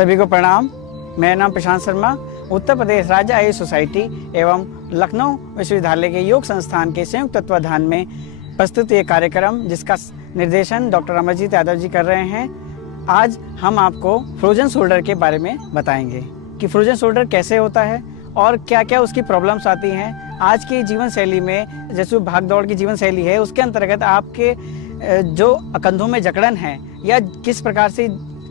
सभी को प्रणाम। मेरा नाम प्रशांत शर्मा, उत्तर प्रदेश राज्य आयुष सोसाइटी एवं लखनऊ विश्वविद्यालय के योग संस्थान के संयुक्त तत्वाधान में प्रस्तुत ये कार्यक्रम जिसका निर्देशन डॉक्टर अमरजीत यादव जी कर रहे हैं। आज हम आपको फ्रोजन शोल्डर के बारे में बताएंगे कि फ्रोजन शोल्डर कैसे होता है और क्या क्या उसकी प्रॉब्लम्स आती हैं। आज की जीवन शैली में जैसे भाग दौड़ की जीवन शैली है, उसके अंतर्गत आपके जो कंधों में जकड़न है या किस प्रकार से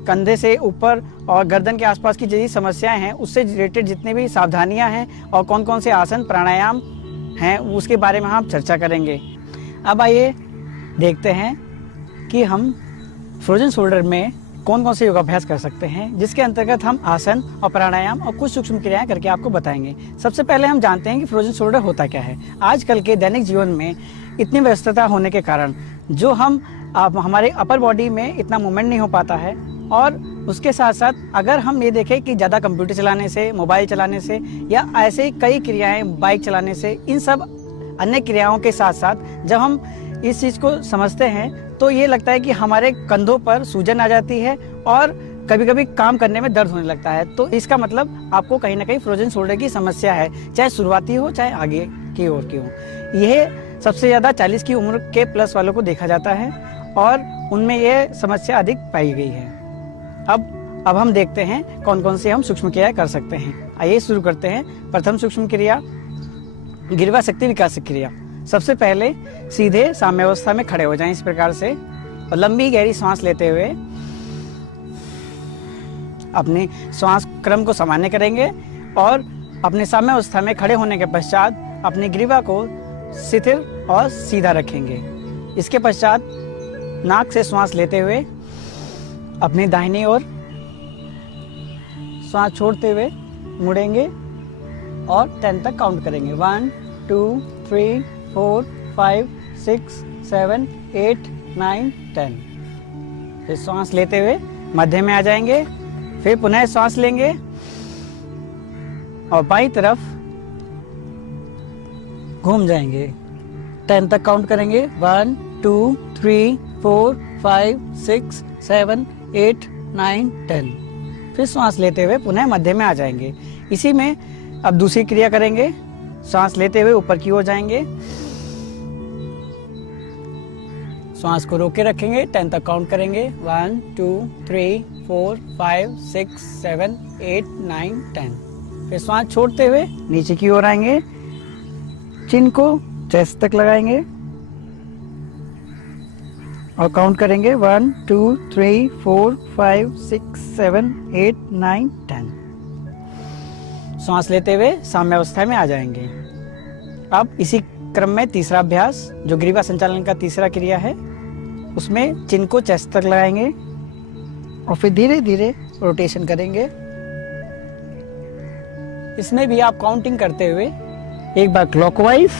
कंधे से ऊपर और गर्दन के आसपास की जो समस्याएं हैं, उससे रिलेटेड जितनी भी सावधानियां हैं और कौन कौन से आसन प्राणायाम हैं, उसके बारे में हम चर्चा करेंगे। अब आइए देखते हैं कि हम फ्रोजन शोल्डर में कौन कौन से योगाभ्यास कर सकते हैं, जिसके अंतर्गत हम आसन और प्राणायाम और कुछ सूक्ष्म क्रियाएं करके आपको बताएंगे। सबसे पहले हम जानते हैं कि फ्रोजन शोल्डर होता क्या है। आजकल के दैनिक जीवन में इतनी व्यस्तता होने के कारण जो हमारे अपर बॉडी में इतना मूवमेंट नहीं हो पाता है, और उसके साथ साथ अगर हम ये देखें कि ज़्यादा कंप्यूटर चलाने से, मोबाइल चलाने से या ऐसे कई क्रियाएं बाइक चलाने से, इन सब अन्य क्रियाओं के साथ साथ जब हम इस चीज़ को समझते हैं तो ये लगता है कि हमारे कंधों पर सूजन आ जाती है और कभी कभी काम करने में दर्द होने लगता है। तो इसका मतलब आपको कहीं ना कहीं फ्रोजन शोल्डर की समस्या है, चाहे शुरुआती हो चाहे आगे की ओर की हो। यह सबसे ज़्यादा 40 की उम्र के प्लस वालों को देखा जाता है और उनमें यह समस्या अधिक पाई गई है। अब हम देखते हैं कौन कौन से हम सूक्ष्म क्रिया कर सकते हैं। आइए शुरू करते हैं। प्रथम सूक्ष्म क्रिया गिरवा शक्ति विकास क्रिया। सबसे पहले सीधे साम्यावस्था में खड़े हो जाएं इस प्रकार से, और लंबी गहरी सांस लेते हुए अपने श्वास क्रम को सामान्य करेंगे और अपने साम्यावस्था में खड़े होने के पश्चात अपनी ग्रीवा को शिथिल और सीधा रखेंगे। इसके पश्चात नाक से श्वास लेते हुए अपनी दाहिनी ओर श्वास छोड़ते हुए मुड़ेंगे और 10 तक काउंट करेंगे। 1 2 3 4 5 6 7 8 9 10। फिर श्वास लेते हुए मध्य में आ जाएंगे, फिर पुनः श्वास लेंगे और बाईं तरफ घूम जाएंगे। 10 तक काउंट करेंगे। 1 2 3 4 5 6 7 8 9 10। फिर श्वास लेते हुए पुनः मध्य में आ जाएंगे। इसी में अब दूसरी क्रिया करेंगे। श्वास लेते हुए ऊपर की ओर जाएंगे, श्वास को रोके रखेंगे, 10 तक काउंट करेंगे। 1 2 3 4 5 6 7 8 9 10। फिर श्वास छोड़ते हुए नीचे की ओर आएंगे, चिन को चेस्ट तक लगाएंगे और काउंट करेंगे। 1 2 3 4 5 6 7 8 9 10। श्वास लेते हुए साम्यावस्था में आ जाएंगे। अब इसी क्रम में तीसरा अभ्यास जो ग्रीवा संचालन का तीसरा क्रिया है, उसमें चिन को चेस्ट तक लगाएंगे और फिर धीरे धीरे रोटेशन करेंगे। इसमें भी आप काउंटिंग करते हुए एक बार क्लॉकवाइज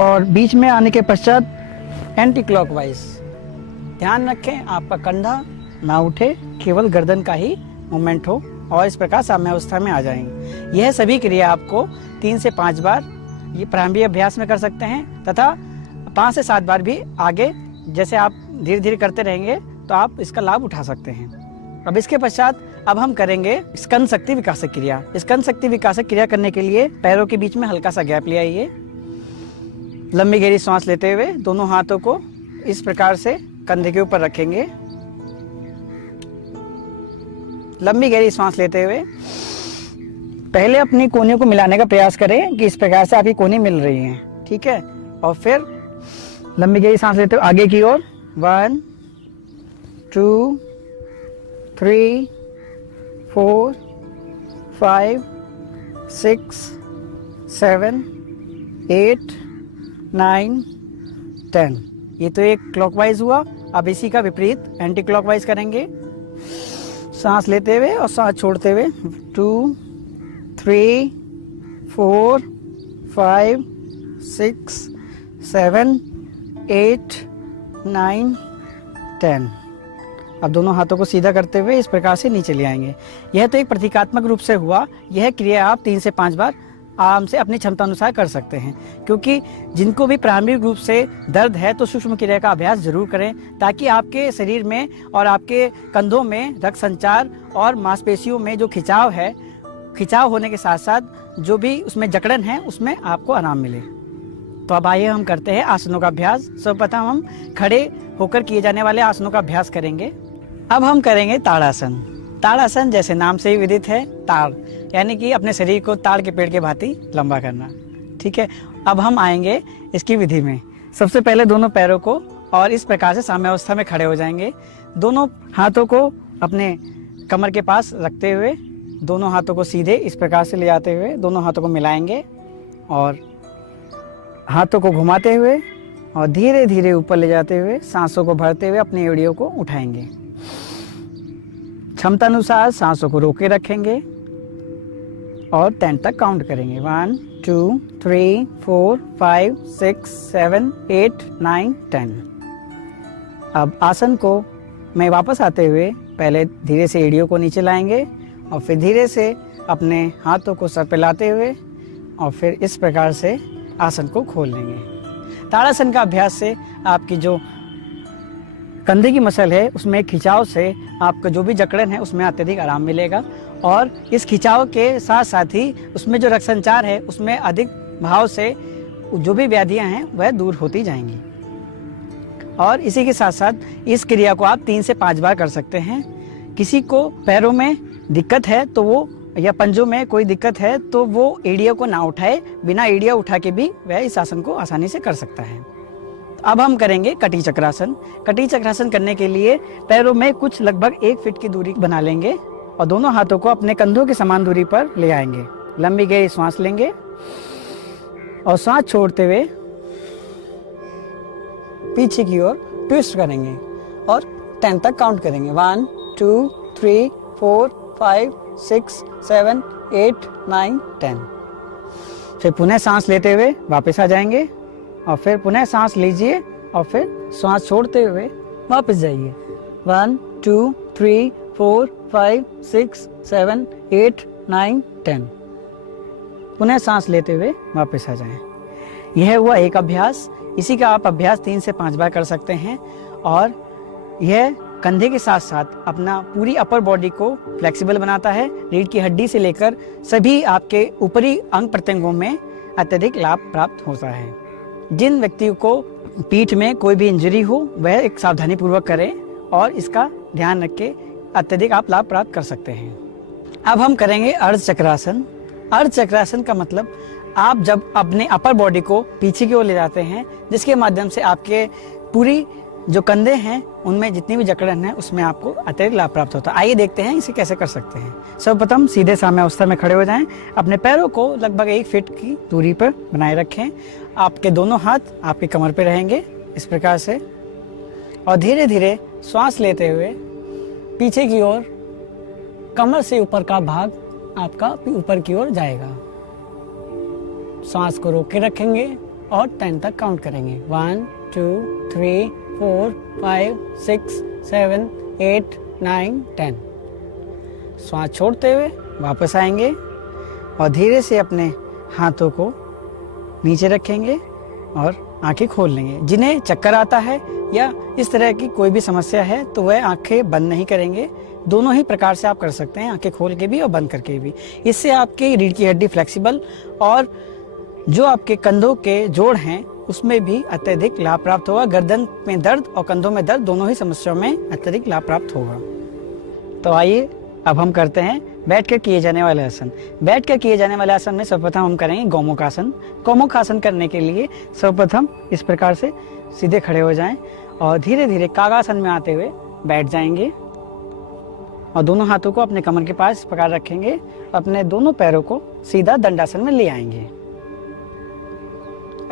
और बीच में आने के पश्चात एंटी क्लॉकवाइज। ध्यान रखें आपका कंधा ना उठे, केवल गर्दन का ही मूवमेंट हो और इस प्रकार साम्यावस्था में आ जाएंगे। यह सभी क्रिया आपको 3 से 5 बार ये प्रारंभिक अभ्यास में कर सकते हैं तथा 5 से 7 बार भी आगे जैसे आप धीरे धीरे करते रहेंगे तो आप इसका लाभ उठा सकते हैं। अब इसके पश्चात अब हम करेंगे स्कंद शक्ति विकासक क्रिया। स्कंद शक्ति विकासक क्रिया करने के लिए पैरों के बीच में हल्का सा गैप ले आइए। लंबी गहरी सांस लेते हुए दोनों हाथों को इस प्रकार से कंधे के ऊपर रखेंगे। लंबी गहरी सांस लेते हुए पहले अपनी कोहनियों को मिलाने का प्रयास करें कि इस प्रकार से आपकी कोहनी मिल रही है, ठीक है। और फिर लंबी गहरी सांस लेते हुए आगे की ओर 1 2 3 4 5 6 7 8 9 10। ये तो एक क्लॉकवाइज हुआ। अब इसी का विपरीत एंटी क्लॉकवाइज करेंगे। सांस लेते हुए और सांस छोड़ते हुए 2 3 4 5 6 7 8 9 10। अब दोनों हाथों को सीधा करते हुए इस प्रकार से नीचे ले आएंगे। यह तो एक प्रतीकात्मक रूप से हुआ। यह क्रिया आप 3 से 5 बार आराम से अपनी क्षमता अनुसार कर सकते हैं। क्योंकि जिनको भी प्रारंभिक रूप से दर्द है तो सूक्ष्म क्रिया का अभ्यास जरूर करें, ताकि आपके शरीर में और आपके कंधों में रक्त संचार और मांसपेशियों में जो खिंचाव है, खिंचाव होने के साथ साथ जो भी उसमें जकड़न है उसमें आपको आराम मिले। तो अब आइए हम करते हैं आसनों का अभ्यास। सर्वप्रथम हम खड़े होकर किए जाने वाले आसनों का अभ्यास करेंगे। अब हम करेंगे ताड़ासन। ताड़ासन जैसे नाम से ही विदित है, ताड़ यानी कि अपने शरीर को ताड़ के पेड़ के भांति लंबा करना। ठीक है, अब हम आएंगे इसकी विधि में। सबसे पहले दोनों पैरों को और इस प्रकार से साम्यावस्था में खड़े हो जाएंगे। दोनों हाथों को अपने कमर के पास रखते हुए दोनों हाथों को सीधे इस प्रकार से ले जाते हुए दोनों हाथों को मिलाएंगे और हाथों को घुमाते हुए और धीरे धीरे ऊपर ले जाते हुए सांसों को भरते हुए अपनी एड़ियों को उठाएंगे। क्षमता अनुसार सांसों को रोके रखेंगे और 10 तक काउंट करेंगे। 1 2 3 4 5 6 7 8 9 10। अब आसन को मैं वापस आते हुए पहले धीरे से एड़ियों को नीचे लाएंगे और फिर धीरे से अपने हाथों को सर पे लाते हुए और फिर इस प्रकार से आसन को खोल लेंगे। ताड़ासन का अभ्यास से आपकी जो कंधे की मसल है उसमें खिंचाव से आपका जो भी जकड़न है उसमें अत्यधिक आराम मिलेगा और इस खिंचाव के साथ साथ ही उसमें जो रक्त संचार है उसमें अधिक भाव से जो भी व्याधियां हैं वह दूर होती जाएंगी। और इसी के साथ साथ इस क्रिया को आप 3 से 5 बार कर सकते हैं। किसी को पैरों में दिक्कत है तो वो या पंजों में कोई दिक्कत है तो वो एड़िया को ना उठाए, बिना एड़िया उठा के भी वह इस आसन को आसानी से कर सकता है। अब हम करेंगे कटी चक्रासन। कटी चक्रासन करने के लिए पैरों में कुछ लगभग 1 फीट की दूरी बना लेंगे और दोनों हाथों को अपने कंधों के समान दूरी पर ले आएंगे। लंबी गहरी सांस लेंगे और सांस छोड़ते हुए पीछे की ओर ट्विस्ट करेंगे और 10 तक काउंट करेंगे। 1 2 3 4 5 6 7 8 9 10। फिर पुनः सांस लेते हुए वापस आ जाएंगे और फिर पुनः सांस लीजिए और फिर सांस छोड़ते हुए वापस जाइए। 1 2 3 4 5 6 7 8 9 10। पुनः सांस लेते हुए वापस आ जाएं। यह हुआ एक अभ्यास। इसी का आप अभ्यास 3 से 5 बार कर सकते हैं और यह कंधे के साथ साथ अपना पूरी अपर बॉडी को फ्लेक्सिबल बनाता है। रीढ़ की हड्डी से लेकर सभी आपके ऊपरी अंग प्रत्यंगों में अत्यधिक लाभ प्राप्त होता है। जिन व्यक्तियों को पीठ में कोई भी इंजरी हो वह एक सावधानी पूर्वक करें और इसका ध्यान रख के अत्यधिक आप लाभ प्राप्त कर सकते हैं। अब हम करेंगे अर्ध चक्रासन। अर्ध चक्रासन का मतलब आप जब अपने अपर बॉडी को पीछे की ओर ले जाते हैं जिसके माध्यम से आपके पूरी जो कंधे हैं उनमें जितनी भी जकड़न है उसमें आपको अत्यधिक लाभ प्राप्त होता है। आइए देखते हैं इसे कैसे कर सकते हैं। सर्वप्रथम सीधे साम्यावस्था में खड़े हो जाएं। अपने पैरों को लगभग 1 फीट की दूरी पर बनाए रखें। आपके दोनों हाथ आपकी कमर पे रहेंगे इस प्रकार से और धीरे धीरे श्वास लेते हुए पीछे की ओर कमर से ऊपर का भाग आपका ऊपर की ओर जाएगा। सांस को रोक के रखेंगे और 10 तक काउंट करेंगे। 1 2 3 4 5 6 7 8 9 10। श्वास छोड़ते हुए वापस आएंगे और धीरे से अपने हाथों को नीचे रखेंगे और आंखें खोल लेंगे। जिन्हें चक्कर आता है या इस तरह की कोई भी समस्या है तो वह आंखें बंद नहीं करेंगे। दोनों ही प्रकार से आप कर सकते हैं, आंखें खोल के भी और बंद करके भी। इससे आपकी रीढ़ की हड्डी फ्लेक्सिबल और जो आपके कंधों के जोड़ हैं उसमें भी अत्यधिक लाभ प्राप्त होगा। गर्दन में दर्द और कंधों में दर्द दोनों ही समस्याओं में अत्यधिक लाभ प्राप्त होगा। तो आइए अब हम करते हैं बैठकर किए जाने वाले आसन। बैठकर किए जाने वाले आसन में सर्वप्रथम हम करेंगे गौमुख आसन। गौमुख आसन करने के लिए सर्वप्रथम इस प्रकार से सीधे खड़े हो जाएं और धीरे धीरे कागासन में आते हुए बैठ जाएंगे और दोनों हाथों को अपने कमर के पास इस प्रकार रखेंगे। अपने दोनों पैरों को सीधा दंडासन में ले आएंगे।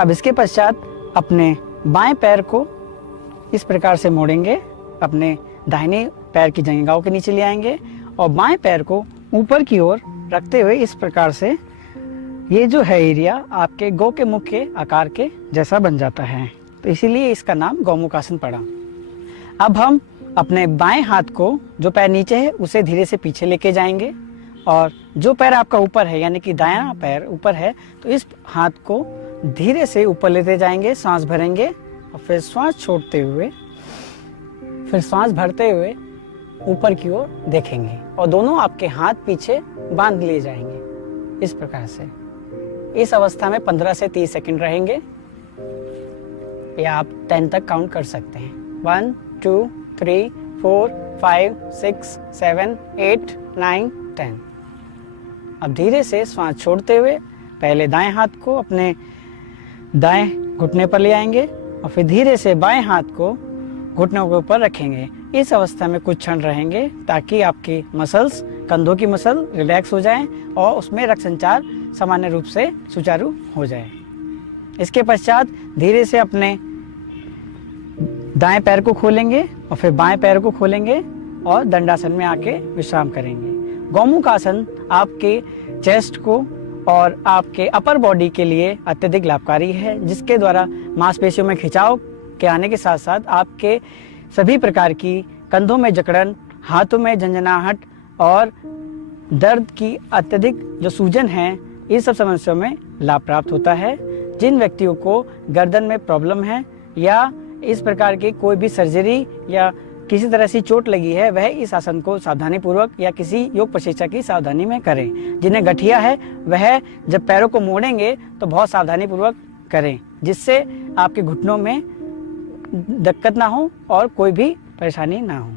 अब इसके पश्चात अपने बाएं पैर को इस प्रकार से मोड़ेंगे, अपने दाहिने पैर की जंघाओं के नीचे ले आएंगे और बाएं पैर को ऊपर की ओर रखते हुए इस प्रकार से ये जो है एरिया आपके गौ के मुख के आकार के जैसा बन जाता है, तो इसीलिए इसका नाम गौमुख आसन पड़ा। अब हम अपने बाएं हाथ को जो पैर नीचे है उसे धीरे से पीछे लेके जाएंगे और जो पैर आपका ऊपर है यानी कि दायां पैर ऊपर है तो इस हाथ को धीरे से ऊपर लेते जाएंगे, सांस भरेंगे और फिर श्वास छोड़ते हुए फिर सांस भरते हुए ऊपर की ओर देखेंगे और दोनों आपके हाथ पीछे बांध लिए जाएंगे इस प्रकार से। इस अवस्था में 15 से 30 सेकंड रहेंगे या आप 10 तक काउंट कर सकते हैं। 1 2 3 4 5 6 7 8 9 10। अब धीरे से श्वास छोड़ते हुए पहले दाएं हाथ को अपने दाएं घुटने पर ले आएंगे और फिर धीरे से बाएं हाथ को घुटनों के ऊपर रखेंगे। इस अवस्था में कुछ क्षण रहेंगे ताकि आपकी मसल्स, कंधों की मसल रिलैक्स हो जाएं और उसमें रक्त संचार सामान्य रूप से सुचारू हो जाए। इसके पश्चात धीरे से अपने दाएं पैर को खोलेंगे और फिर बाएं पैर को खोलेंगे और दंडासन में आके विश्राम करेंगे। गौमुख आसन आपके चेस्ट को और आपके अपर बॉडी के लिए अत्यधिक लाभकारी है, जिसके द्वारा मांसपेशियों में खिंचाव के आने के साथ साथ आपके सभी प्रकार की कंधों में जकड़न, हाथों में झंझनाहट और दर्द की अत्यधिक जो सूजन है, इन सब समस्याओं में लाभ प्राप्त होता है। जिन व्यक्तियों को गर्दन में प्रॉब्लम है या इस प्रकार की कोई भी सर्जरी या किसी तरह से चोट लगी है, वह इस आसन को सावधानी पूर्वक या किसी योग प्रशिक्षक की सावधानी में करें। जिन्हें गठिया है वह जब पैरों को मोड़ेंगे तो बहुत सावधानी पूर्वक करें, जिससे आपके घुटनों में दिक्कत ना हो और कोई भी परेशानी ना हो।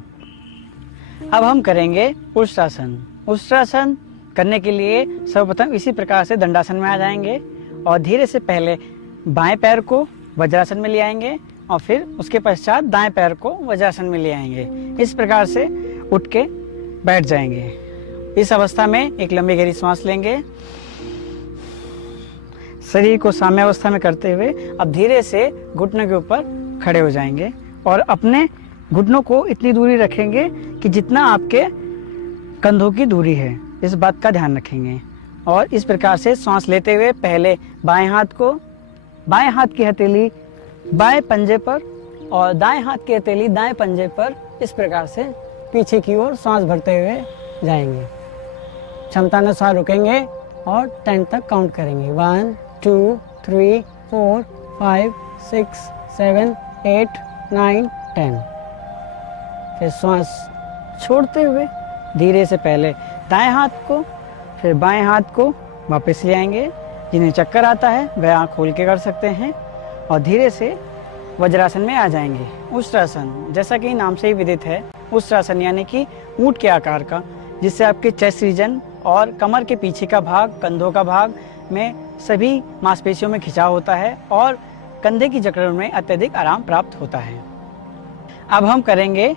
अब हम करेंगे उष्ट्रासन। उष्ट्रासन करने के लिए सर्वप्रथम इसी प्रकार से दंडासन में आ जाएंगे और धीरे से पहले बाएं पैर को वज्रासन में ले आएंगे और फिर उसके पश्चात दाएं पैर को वज्रासन में ले आएंगे। इस प्रकार से उठ के बैठ जाएंगे। इस अवस्था में एक लंबी गहरी सांस लेंगे, शरीर को साम्य अवस्था में करते हुए अब धीरे से घुटनों के ऊपर खड़े हो जाएंगे और अपने घुटनों को इतनी दूरी रखेंगे कि जितना आपके कंधों की दूरी है, इस बात का ध्यान रखेंगे। और इस प्रकार से सांस लेते हुए पहले बाएं हाथ की हथेली बाएं पंजे पर और दाएं हाथ की हथेली दाएं पंजे पर इस प्रकार से पीछे की ओर सांस भरते हुए जाएंगे। क्षमतानुसार रुकेंगे और 10 तक काउंट करेंगे। 1 2 3 4 5 6 7 8 9 10। फिर सांस छोड़ते हुए धीरे से पहले दाएं हाथ को फिर बाएं हाथ को वापस ले आएंगे। जिन्हें चक्कर आता है वह आँख खोल के कर सकते हैं और धीरे से वज्रासन में आ जाएंगे। उष्ट्रासन जैसा कि नाम से ही विदित है, उष्ट्रासन यानी कि ऊंट के आकार का, जिससे आपके चेस्ट रीजन और कमर के पीछे का भाग, कंधों का भाग में सभी मांसपेशियों में खिंचाव होता है और कंधे की जकड़न में अत्यधिक आराम प्राप्त होता है। अब हम करेंगे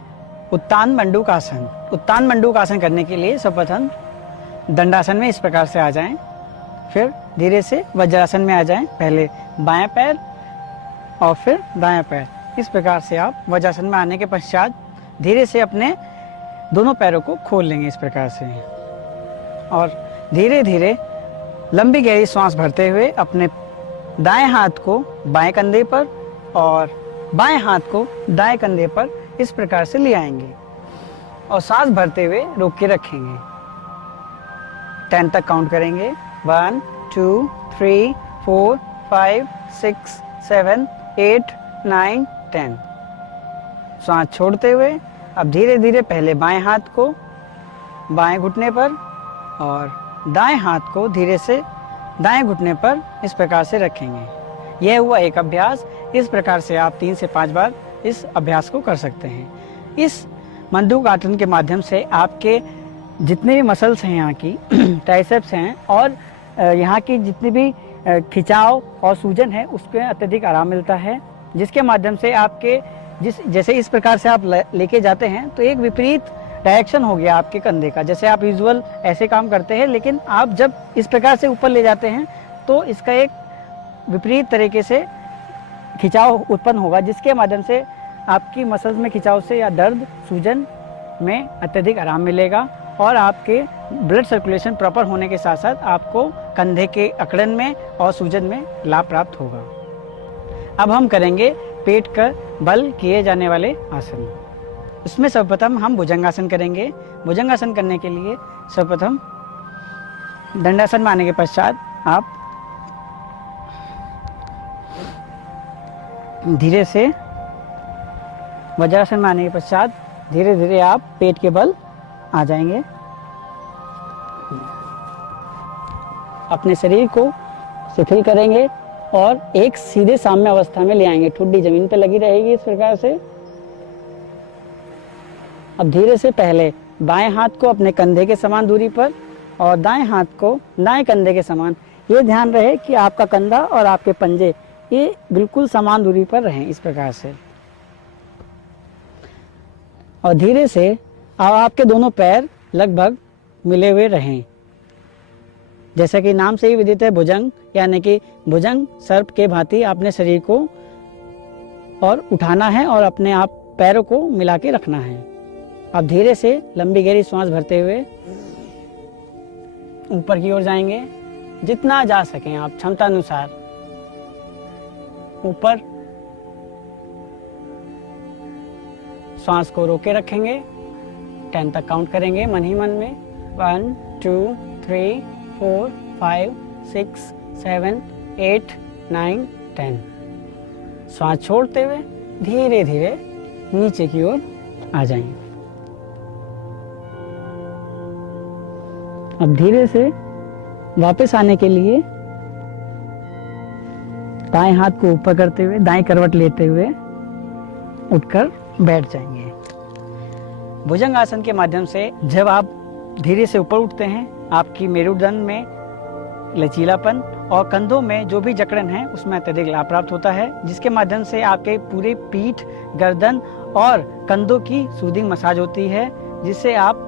उत्तान मंडूक आसन। उत्तान मंडूक आसन करने के लिए सर्वप्रथम दंडासन में इस प्रकार से आ जाएं, फिर धीरे से वज्रासन में आ जाएं। पहले बाएं पैर और फिर दायां पैर, इस प्रकार से आप वज्रासन में आने के पश्चात धीरे से अपने दोनों पैरों को खोल लेंगे इस प्रकार से और धीरे धीरे लंबी गहरी सांस भरते हुए अपने दाएं हाथ को बाएं कंधे पर और बाएं हाथ को दाएं कंधे पर इस प्रकार से ले आएंगे और सांस भरते हुए रोक के रखेंगे। 10 तक काउंट करेंगे। 1 2 3 4 5 6 7 8 9 10। सांस छोड़ते हुए अब धीरे धीरे पहले बाएं हाथ को बाएं घुटने पर और दाएं हाथ को धीरे से दाएं घुटने पर इस प्रकार से रखेंगे। यह हुआ एक अभ्यास। इस प्रकार से आप 3 से 5 बार इस अभ्यास को कर सकते हैं। इस मंडूक आसन के माध्यम से आपके जितने भी मसल्स हैं, यहाँ की ट्राइसेप्स हैं और यहाँ की जितनी भी खिंचाव और सूजन है, उसके अत्यधिक आराम मिलता है, जिसके माध्यम से आपके जैसे इस प्रकार से आप लेके जाते हैं तो एक विपरीत डायरेक्शन हो गया आपके कंधे का। जैसे आप यूजुअल ऐसे काम करते हैं, लेकिन आप जब इस प्रकार से ऊपर ले जाते हैं तो इसका एक विपरीत तरीके से खिंचाव उत्पन्न होगा, जिसके माध्यम से आपकी मसल्स में खिंचाव से या दर्द सूजन में अत्यधिक आराम मिलेगा और आपके ब्लड सर्कुलेशन प्रॉपर होने के साथ साथ आपको कंधे के अकड़न में और सूजन में लाभ प्राप्त होगा। अब हम करेंगे पेट का बल किए जाने वाले आसन। इसमें सर्वप्रथम हम भुजंगासन करेंगे। भुजंगासन करने के लिए सर्वप्रथम दंडासन में आने के पश्चात आप धीरे से वज्रासन में आने के पश्चात धीरे धीरे आप पेट के बल आ जाएंगे। अपने शरीर को शिथिल करेंगे और एक सीधे साम्य अवस्था में ले आएंगे। ठुड्डी जमीन पर लगी रहेगी इस प्रकार से। अब धीरे से पहले बाएं हाथ को अपने कंधे के समान दूरी पर और दाएं हाथ को दाएं कंधे के समान। ये ध्यान रहे कि आपका कंधा और आपके पंजे ये बिल्कुल समान दूरी पर रहें इस प्रकार से। और धीरे से आपके दोनों पैर लगभग मिले हुए रहें। जैसा कि नाम से ही विदित है भुजंग, यानी कि भुजंग सर्प के भांति आपने शरीर को और उठाना है और अपने आप पैरों को मिला के रखना है। अब धीरे से लंबी गहरी सांस भरते हुए ऊपर की ओर जाएंगे। जितना जा सकें आप क्षमता अनुसार ऊपर सांस को रोके रखेंगे। 10 तक काउंट करेंगे मन ही मन में। 1 2 3 4 5 6 7 8 9 10। सांस छोड़ते हुए धीरे धीरे नीचे की ओर आ जाएंगे। अब धीरे से वापस आने के लिए दाएं हाथ को ऊपर करते हुए दाएं करवट लेते हुए उठकर बैठ जाएंगे। भुजंग आसन के माध्यम से जब आप धीरे से ऊपर उठते हैं, आपकी मेरुदंड में लचीलापन और कंधों में जो भी जकड़न है उसमें अत्यधिक लाभ प्राप्त होता है, जिसके माध्यम से आपके पूरे पीठ, गर्दन और कंधों की सूदिंग मसाज होती है, जिससे आप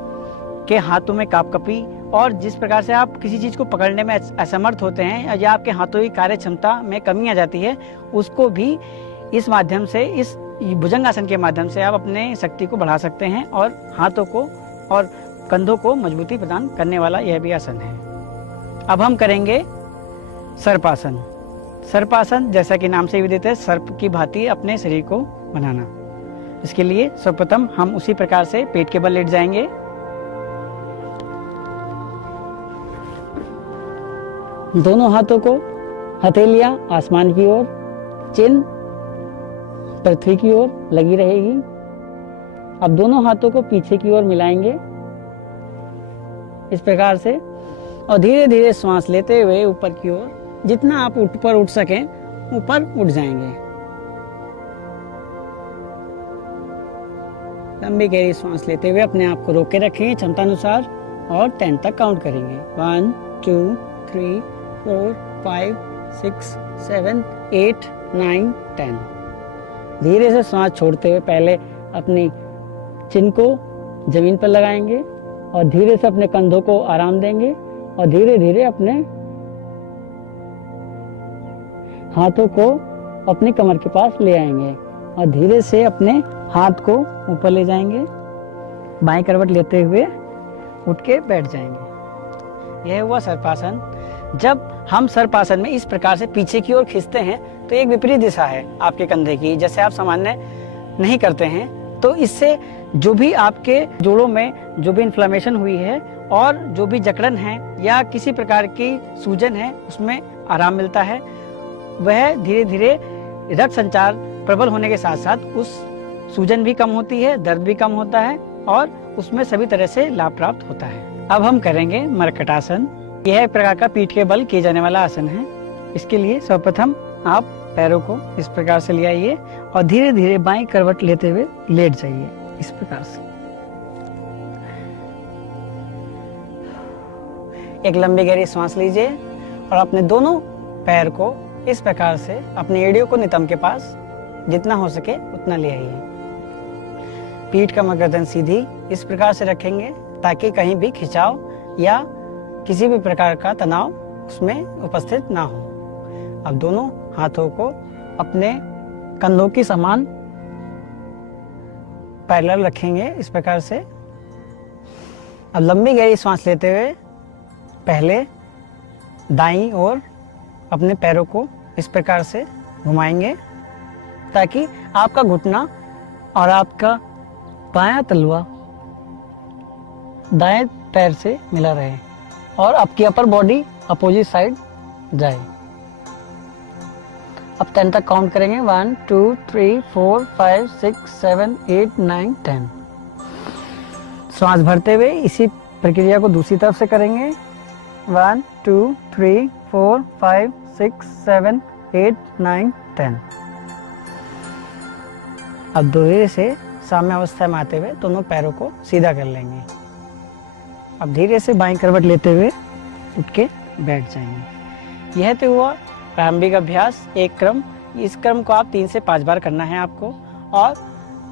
के हाथों में कापकपी और जिस प्रकार से आप किसी चीज को पकड़ने में असमर्थ होते हैं या आपके हाथों की कार्य क्षमता में कमी आ जाती है, उसको भी इस माध्यम से, इस भुजंगासन के माध्यम से आप अपने शक्ति को बढ़ा सकते हैं और हाथों को और कंधों को मजबूती प्रदान करने वाला यह भी आसन है। अब हम करेंगे सर्पासन। सर्पासन जैसा कि नाम से विदित है, सर्प की भांति अपने शरीर को बनाना। इसके लिए सर्वप्रथम हम उसी प्रकार से पेट के बल लेट जाएंगे। दोनों हाथों को हथेलियां आसमान की ओर, चिन्ह पृथ्वी की ओर लगी रहेगी। अब दोनों हाथों को पीछे की ओर मिलाएंगे इस प्रकार से और धीरे धीरे श्वास लेते हुए ऊपर की ओर जितना आप ऊपर उठ सकें ऊपर उठ जाएंगे। लंबी गहरी श्वास लेते हुए अपने आप को रोके रखेंगे क्षमता अनुसार और 10 तक काउंट करेंगे। 1 2 3 4 5 6 7 8 9 10। धीरे से सांस छोड़ते हुए पहले अपनी चिन को जमीन पर लगाएंगे और धीरे से अपने कंधों को आराम देंगे और धीरे धीरे अपने हाथों को अपनी कमर के पास ले आएंगे और धीरे से अपने हाथ को ऊपर ले जाएंगे। बाएं करवट लेते हुए उठ के बैठ जाएंगे। यह हुआ सर्पासन। जब हम सर्पासन में इस प्रकार से पीछे की ओर खींचते हैं तो एक विपरीत दिशा है आपके कंधे की, जैसे आप सामान्य नहीं करते हैं। तो इससे जो भी आपके जोड़ों में जो भी इन्फ्लेमेशन हुई है और जो भी जकड़न है या किसी प्रकार की सूजन है उसमें आराम मिलता है। वह धीरे धीरे रक्त संचार प्रबल होने के साथ साथ उस सूजन भी कम होती है, दर्द भी कम होता है और उसमें सभी तरह से लाभ प्राप्त होता है। अब हम करेंगे मर्कटासन। यह एक प्रकार का पीठ के बल किए जाने वाला आसन है। इसके लिए सर्वप्रथम आप पैरों को इस प्रकार से ले आइए और धीरे धीरे बाईं करवट लेते हुए लेट जाइए इस प्रकार से। एक लंबी गहरी सांस लीजिए और अपने दोनों पैर को इस प्रकार से अपनी एड़ियों को नितंब के पास जितना हो सके उतना ले आइए। पीठ का गर्दन सीधी इस प्रकार से रखेंगे ताकि कहीं भी खिंचाव या किसी भी प्रकार का तनाव उसमें उपस्थित ना हो। अब दोनों हाथों को अपने कंधों की समान पैरेलल रखेंगे इस प्रकार से। अब लंबी गहरी सांस लेते हुए पहले दाईं ओर अपने पैरों को इस प्रकार से घुमाएंगे ताकि आपका घुटना और आपका बायां तलवा दाएं पैर से मिला रहे। और आपकी अपर बॉडी अपोजिट साइड जाए। अब 10 तक काउंट करेंगे। 1 2 3 4 5 6 7 8 9 10। श्वास भरते हुए इसी प्रक्रिया को दूसरी तरफ से करेंगे। 1 2 3 4 5 6 7 8 9 10। अब धीरे से साम्य अवस्था में आते हुए दोनों पैरों को सीधा कर लेंगे। अब धीरे से बाईं करवट लेते हुए उठ के बैठ जाएंगे। यह तो हुआ प्रारंभिक अभ्यास, एक क्रम। इस क्रम को आप 3 से 5 बार करना है आपको, और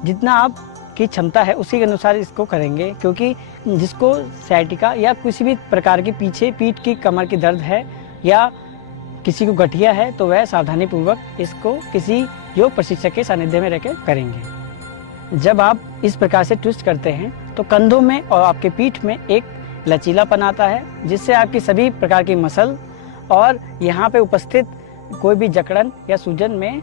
जितना आपकी क्षमता है उसी के अनुसार इसको करेंगे, क्योंकि जिसको सciatica या किसी भी प्रकार की पीछे पीठ की कमर की दर्द है या किसी को गठिया है तो वह सावधानी पूर्वक इसको किसी योग प्रशिक्षक के सानिध्य में रहकर करेंगे। जब आप इस प्रकार से ट्विस्ट करते हैं तो कंधों में और आपके पीठ में एक लचीलापन आता है, जिससे आपकी सभी प्रकार की मसल और यहाँ पे उपस्थित कोई भी जकड़न या सूजन में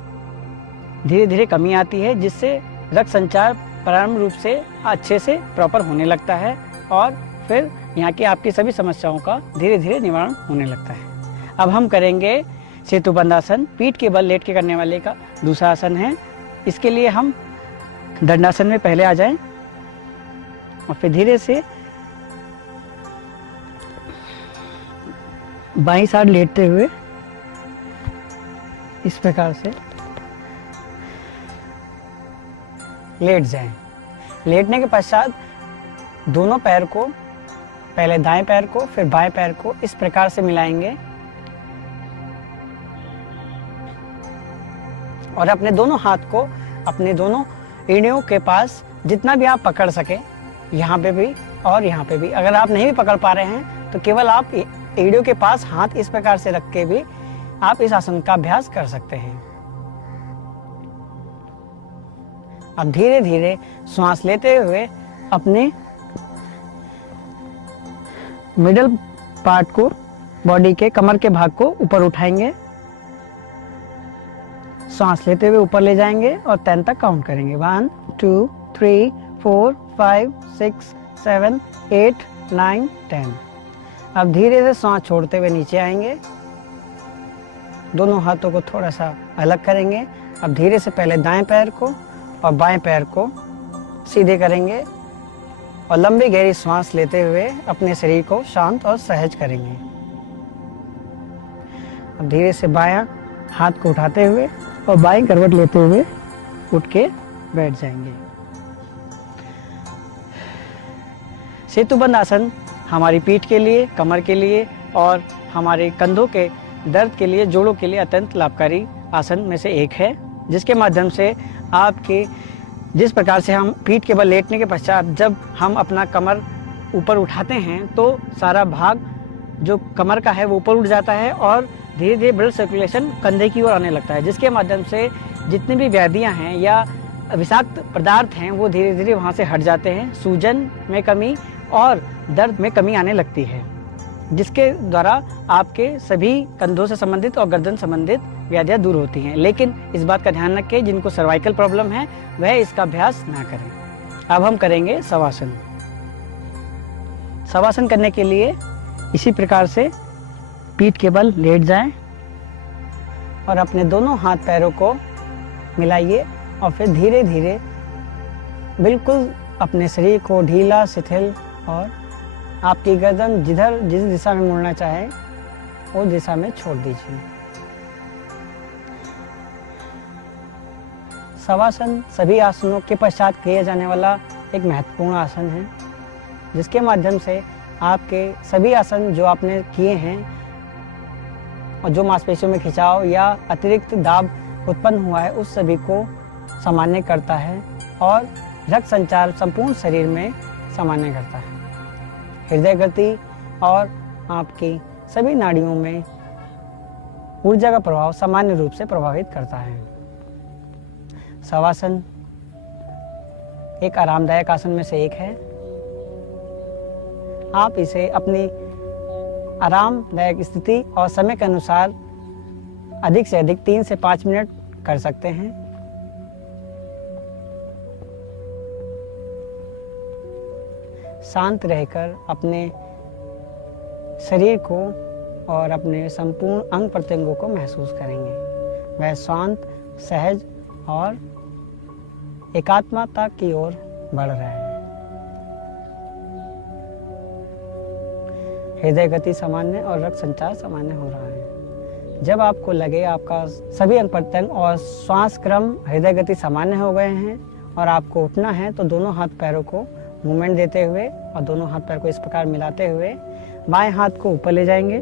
धीरे धीरे कमी आती है, जिससे रक्त संचार प्रारंभ रूप से अच्छे से प्रॉपर होने लगता है और फिर यहाँ की आपकी सभी समस्याओं का धीरे धीरे निवारण होने लगता है। अब हम करेंगे सेतुबंध आसन, पीठ के बल लेट के करने वाले का दूसरा आसन है। इसके लिए हम दंडासन में पहले आ जाएं और फिर धीरे से बाईं साइड लेटते हुए इस प्रकार से लेट जाएं। लेटने के पश्चात दोनों पैर को, पहले दाएं पैर को फिर बाएं पैर को इस प्रकार से मिलाएंगे और अपने दोनों हाथ को अपने दोनों एड़ियों के पास जितना भी आप पकड़ सके, यहाँ पे भी और यहाँ पे भी। अगर आप नहीं भी पकड़ पा रहे हैं तो केवल आप एड़ियों के पास हाथ इस प्रकार से रख के भी आप इस आसन का अभ्यास कर सकते हैं। अब धीरे धीरे श्वास लेते हुए अपने मिडल पार्ट को, बॉडी के कमर के भाग को ऊपर उठाएंगे। सांस लेते हुए ऊपर ले जाएंगे और 10 तक काउंट करेंगे। 1 2 3 4 5 6 7 8 9 10। अब धीरे से सांस छोड़ते हुए नीचे आएंगे, दोनों हाथों को थोड़ा सा अलग करेंगे। अब धीरे से पहले दाएं पैर को और बाएं पैर को सीधे करेंगे और लंबी गहरी सांस लेते हुए अपने शरीर को शांत और सहज करेंगे। अब धीरे से बायां हाथ को उठाते हुए और बाईं करवट लेते हुए उठ के बैठ जाएंगे। सेतुबंध आसन हमारी पीठ के लिए, कमर के लिए और हमारे कंधों के दर्द के लिए, जोड़ों के लिए अत्यंत लाभकारी आसन में से एक है, जिसके माध्यम से आपके जिस प्रकार से हम पीठ के बल लेटने के पश्चात जब हम अपना कमर ऊपर उठाते हैं तो सारा भाग जो कमर का है वो ऊपर उठ जाता है और धीरे धीरे ब्लड सर्कुलेशन कंधे की ओर आने लगता है, जिसके माध्यम से जितनी भी व्याधियां हैं या विषाक्त पदार्थ हैं वो धीरे धीरे वहां से हट जाते हैं। सूजन में कमी और दर्द में कमी आने लगती है, जिसके द्वारा आपके सभी कंधों से संबंधित और गर्दन संबंधित व्याधियां दूर होती हैं। लेकिन इस बात का ध्यान रखें, जिनको सर्वाइकल प्रॉब्लम है वह इसका अभ्यास ना करें। अब हम करेंगे शवासन। शवासन करने के लिए इसी प्रकार से पीठ के बल लेट जाएं और अपने दोनों हाथ पैरों को मिलाइए और फिर धीरे धीरे बिल्कुल अपने शरीर को ढीला, शिथिल और आपकी गर्दन जिस दिशा में मुड़ना चाहे उस दिशा में छोड़ दीजिए। शवासन सभी आसनों के पश्चात किया जाने वाला एक महत्वपूर्ण आसन है, जिसके माध्यम से आपके सभी आसन जो आपने किए हैं और जो मांसपेशियों में खिंचाव या अतिरिक्त दाब उत्पन्न हुआ है उस सभी को सामान्य करता है और रक्त संचार संपूर्ण शरीर में सामान्य करता है। हृदय गति और आपकी सभी नाड़ियों में ऊर्जा का प्रभाव सामान्य रूप से प्रभावित करता है। शवासन एक आरामदायक आसन में से एक है। आप इसे अपनी आरामदायक स्थिति और समय के अनुसार अधिक से अधिक 3 से 5 मिनट कर सकते हैं। शांत रहकर अपने शरीर को और अपने संपूर्ण अंग प्रत्यंगों को महसूस करेंगे। वह शांत, सहज और एकात्मता की ओर बढ़ रहा है। हृदय गति सामान्य और रक्त संचार सामान्य हो रहा है। जब आपको लगे आपका सभी अंग प्रत्यंग और श्वास क्रम हृदय गति सामान्य हो गए हैं और आपको उठना है, तो दोनों हाथ पैरों को मूवमेंट देते हुए और दोनों हाथ पैर को इस प्रकार मिलाते हुए बाएं हाथ को ऊपर ले जाएंगे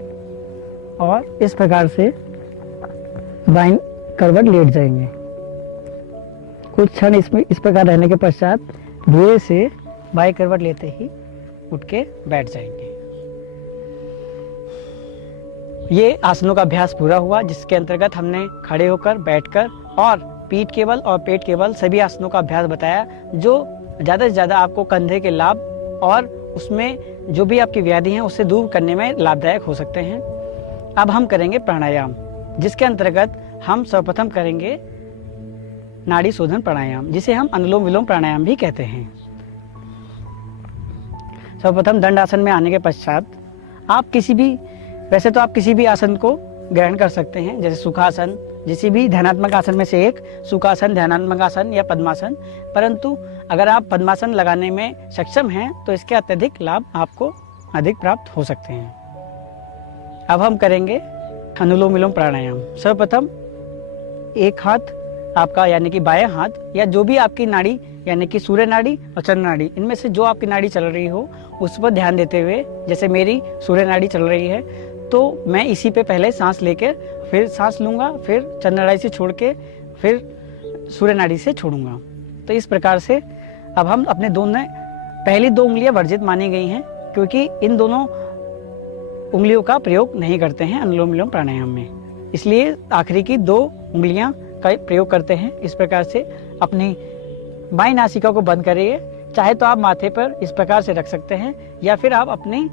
और इस प्रकार से बाएं करवट लेट जाएंगे। कुछ क्षण इसमें इस प्रकार रहने के पश्चात धीरे से बाएं करवट लेते ही उठ के बैठ जाएंगे। ये आसनों का अभ्यास पूरा हुआ, जिसके अंतर्गत हमने खड़े होकर, बैठकर और पीठ के बल और पेट के बल सभी आसनों का अभ्यास बताया, जो ज़्यादा से ज़्यादा आपको कंधे के लाभ और उसमें जो भी आपकी व्याधि हैं उससे दूर करने में लाभदायक हो सकते हैं। अब हम करेंगे प्राणायाम, जिसके अंतर्गत हम सर्वप्रथम करेंगे नाड़ी शोधन प्राणायाम, जिसे हम अनुलोम विलोम प्राणायाम भी कहते हैं। सर्वप्रथम दंड आसन में आने के पश्चात आप वैसे तो आप किसी भी आसन को ग्रहण कर सकते हैं, जैसे सुखासन, किसी भी ध्यानात्मक आसन में से एक, सुखासन, ध्यानात्मक आसन या पद्मासन। परंतु अगर आप पद्मासन लगाने में सक्षम हैं तो इसके अत्यधिक लाभ आपको अधिक प्राप्त हो सकते हैं। अब हम करेंगे अनुलोम विलोम प्राणायाम। सर्वप्रथम एक हाथ आपका यानी कि बायां हाथ या जो भी आपकी नाड़ी यानी कि सूर्य नाड़ी और चंद्र नाड़ी, इनमें से जो आपकी नाड़ी चल रही हो उस पर ध्यान देते हुए, जैसे मेरी सूर्य नाड़ी चल रही है तो मैं इसी पे पहले सांस लेकर फिर सांस लूंगा, फिर चंद्र नाड़ी से छोड़ के फिर सूर्य नाड़ी से छोड़ूंगा। तो इस प्रकार से अब हम अपने पहली 2 उंगलियां वर्जित मानी गई हैं, क्योंकि इन दोनों उंगलियों का प्रयोग नहीं करते हैं अनुलोम विलोम प्राणायाम में, इसलिए आखिरी की 2 उंगलियां का प्रयोग करते हैं। इस प्रकार से अपनी बाईं नासिका को बंद करिए, चाहे तो आप माथे पर इस प्रकार से रख सकते हैं या फिर आप अपनी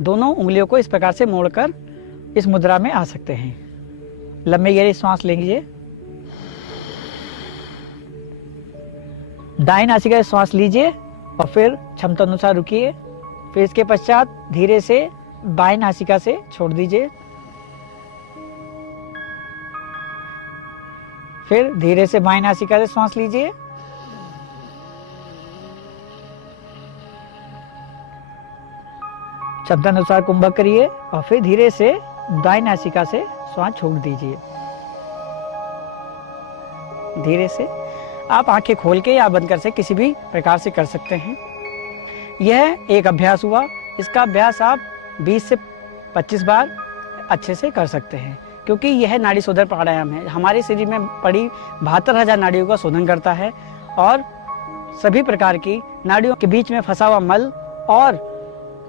दोनों उंगलियों को इस प्रकार से मोड़कर इस मुद्रा में आ सकते हैं। लंबी गहरी सांस लीजिए, दाईं नासिका से सांस लीजिए और फिर क्षमता अनुसार रुकिए। फिर इसके पश्चात धीरे से बाईं नासिका से छोड़ दीजिए, फिर धीरे से बाईं नासिका से सांस लीजिए, शब्दानुसार कुंभक करिए और फिर धीरे से दाईं नासिका से श्वास छोड़ दीजिए। धीरे से आप आंखें खोल के या बंद कर से किसी भी प्रकार से कर सकते हैं। यह एक अभ्यास हुआ, इसका अभ्यास आप 20 से 25 बार अच्छे से कर सकते हैं, क्योंकि यह नाड़ी शोधन प्राणायाम है। हमारे शरीर में पड़ी 72,000 नाड़ियों का शोधन करता है और सभी प्रकार की नाड़ियों के बीच में फंसा हुआ मल और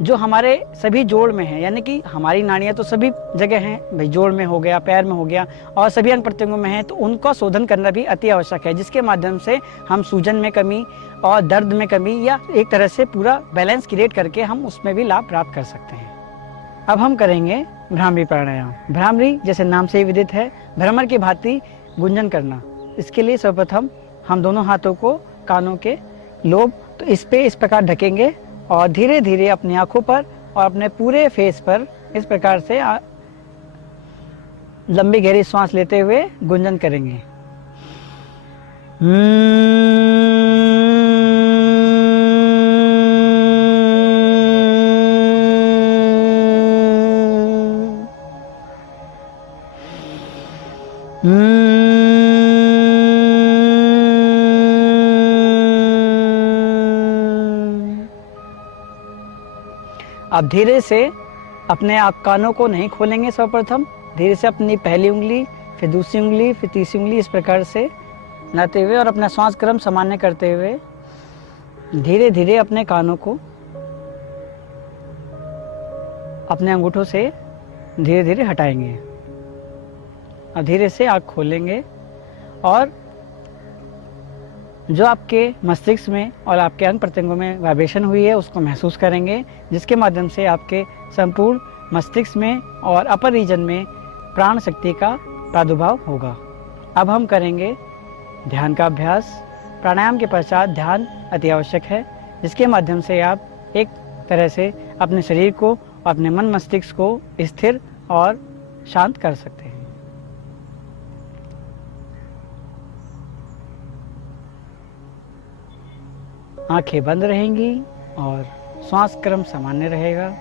जो हमारे सभी जोड़ में है, यानी कि हमारी नाड़ियां तो सभी जगह हैं, भाई जोड़ में हो गया, पैर में हो गया और सभी अंग प्रत्यंगों में है, तो उनका शोधन करना भी अति आवश्यक है, जिसके माध्यम से हम सूजन में कमी और दर्द में कमी या एक तरह से पूरा बैलेंस क्रिएट करके हम उसमें भी लाभ प्राप्त कर सकते हैं। अब हम करेंगे भ्रामरी प्राणायाम। भ्रामरी जैसे नाम से ही विदित है, भ्रमर की भांति गुंजन करना। इसके लिए सर्वप्रथम हम दोनों हाथों को कानों के लोब तो इस प्रकार ढकेंगे और धीरे धीरे अपनी आंखों पर और अपने पूरे फेस पर इस प्रकार से लंबी गहरी सांस लेते हुए गुंजन करेंगे। अब धीरे से अपने आप कानों को नहीं खोलेंगे। सर्वप्रथम धीरे से अपनी पहली उंगली, फिर दूसरी उंगली, फिर तीसरी उंगली इस प्रकार से लाते हुए और अपना श्वास क्रम सामान्य करते हुए धीरे धीरे अपने कानों को अपने अंगूठों से धीरे धीरे हटाएंगे और धीरे से आँख खोलेंगे और जो आपके मस्तिष्क में और आपके अंग प्रत्यंगों में वाइब्रेशन हुई है उसको महसूस करेंगे, जिसके माध्यम से आपके संपूर्ण मस्तिष्क में और अपर रीजन में प्राण शक्ति का प्रादुर्भाव होगा। अब हम करेंगे ध्यान का अभ्यास। प्राणायाम के पश्चात ध्यान अति आवश्यक है, जिसके माध्यम से आप एक तरह से अपने शरीर को, अपने मन मस्तिष्क को स्थिर और शांत कर सकते हैं। आंखें बंद रहेंगी और श्वास क्रम सामान्य रहेगा।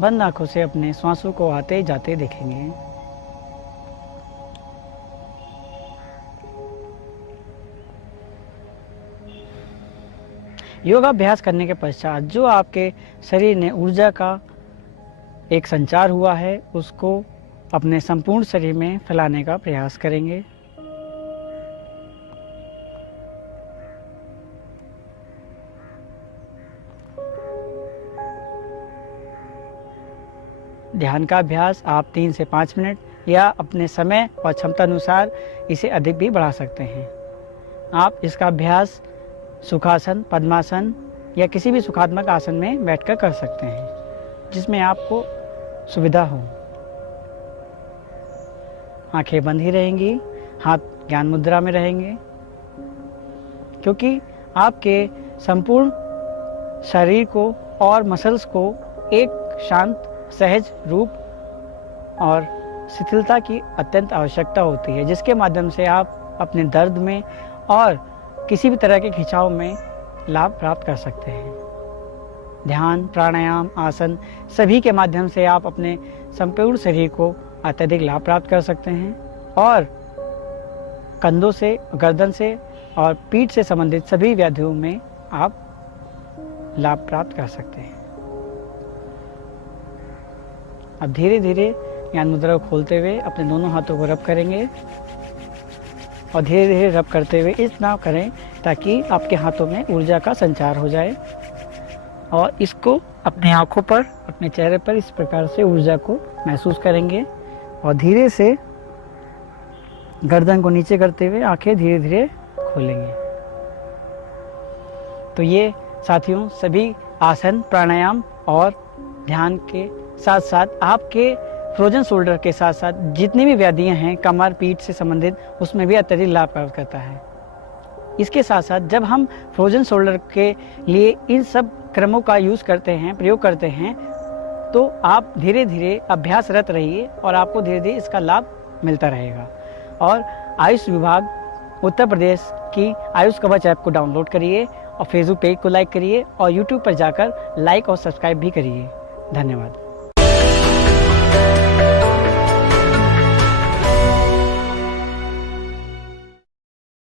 बंद आंखों से अपने श्वासों को आते जाते देखेंगे। योगाभ्यास करने के पश्चात जो आपके शरीर ने ऊर्जा का एक संचार हुआ है, उसको अपने संपूर्ण शरीर में फैलाने का प्रयास करेंगे। ध्यान का अभ्यास आप 3 से 5 मिनट या अपने समय और क्षमता अनुसार इसे अधिक भी बढ़ा सकते हैं। आप इसका अभ्यास सुखासन, पद्मासन या किसी भी सुखात्मक आसन में बैठकर कर सकते हैं, जिसमें आपको सुविधा हो। आंखें बंद ही रहेंगी, हाथ ज्ञान मुद्रा में रहेंगे, क्योंकि आपके संपूर्ण शरीर को और मसल्स को एक शांत, सहज रूप और शिथिलता की अत्यंत आवश्यकता होती है, जिसके माध्यम से आप अपने दर्द में और किसी भी तरह के खिंचाव में लाभ प्राप्त कर सकते हैं। ध्यान, प्राणायाम, आसन सभी के माध्यम से आप अपने संपूर्ण शरीर को अत्यधिक लाभ प्राप्त कर सकते हैं और कंधों से, गर्दन से और पीठ से संबंधित सभी व्याधियों में आप लाभ प्राप्त कर सकते हैं। अब धीरे धीरे ज्ञान मुद्रा को खोलते हुए अपने दोनों हाथों को रब करेंगे और धीरे धीरे रब करते हुए इतना करें ताकि आपके हाथों में ऊर्जा का संचार हो जाए, और इसको अपने आँखों पर, अपने चेहरे पर इस प्रकार से ऊर्जा को महसूस करेंगे और धीरे से गर्दन को नीचे करते हुए आंखें धीरे धीरे खोलेंगे। तो ये साथियों सभी आसन, प्राणायाम और ध्यान के साथ साथ आपके फ्रोजन शोल्डर के साथ साथ जितनी भी व्याधियां हैं कमर, पीठ से संबंधित, उसमें भी अत्यधिक लाभ प्राप्त करता है। इसके साथ साथ जब हम फ्रोजन शोल्डर के लिए इन सब क्रमों का यूज़ करते हैं, प्रयोग करते हैं, तो आप धीरे धीरे अभ्यासरत रहिए और आपको धीरे धीरे इसका लाभ मिलता रहेगा। और आयुष विभाग उत्तर प्रदेश की आयुष कवच ऐप को डाउनलोड करिए और फेसबुक पेज को लाइक करिए और यूट्यूब पर जाकर लाइक और सब्सक्राइब भी करिए। धन्यवाद।